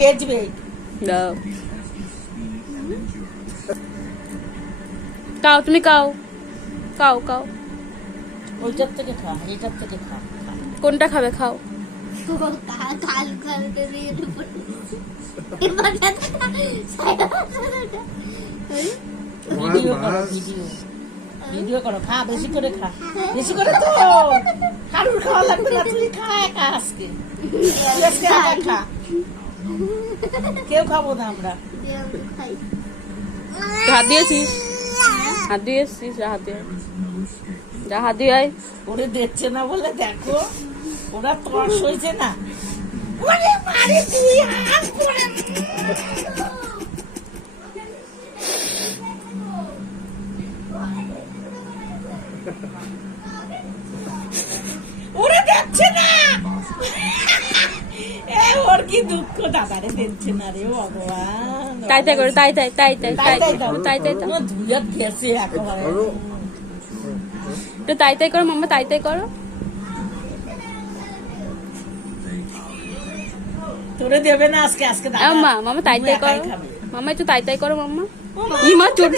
দাও কাও তুমি কাও কাও কাও ওইটার থেকে খা, এইটার থেকে খা। কোনটা খাবে খাও ভিডিও করো, ভিডিও করো, খা, বেশি করে খা, বেশি করে তো কারুর খাওয়া লাগবে না, তুই খা একা আজকে, তুই আজকে একা খা, কেউ খাবো না আমরা। হাত দিয়েছিস হাত দিয়েছিস হাত দিয়ে যা হাত দিয়ে আয় ওরে দেখছে না বলে দেখো, ওরা তর্স হয়েছে না, ওরে মারে তুই হাত পড়ে। ওরে দেখছে না, ওর কি দুঃখ, দাদারে দেখছে না রে ভগবান। তাই তাই করো তাই তাই তাই তাই তাই তাই তাই তাই ধুয়ে গেছে একেবারে। তো তাই তাই করো মাম্মা তাই তাই করো তোরে দেবে না আজকে, আজকে মা মামা তাই তাই করো মাম্মা একটু তাই তাই করো মাম্মা ই মা চোট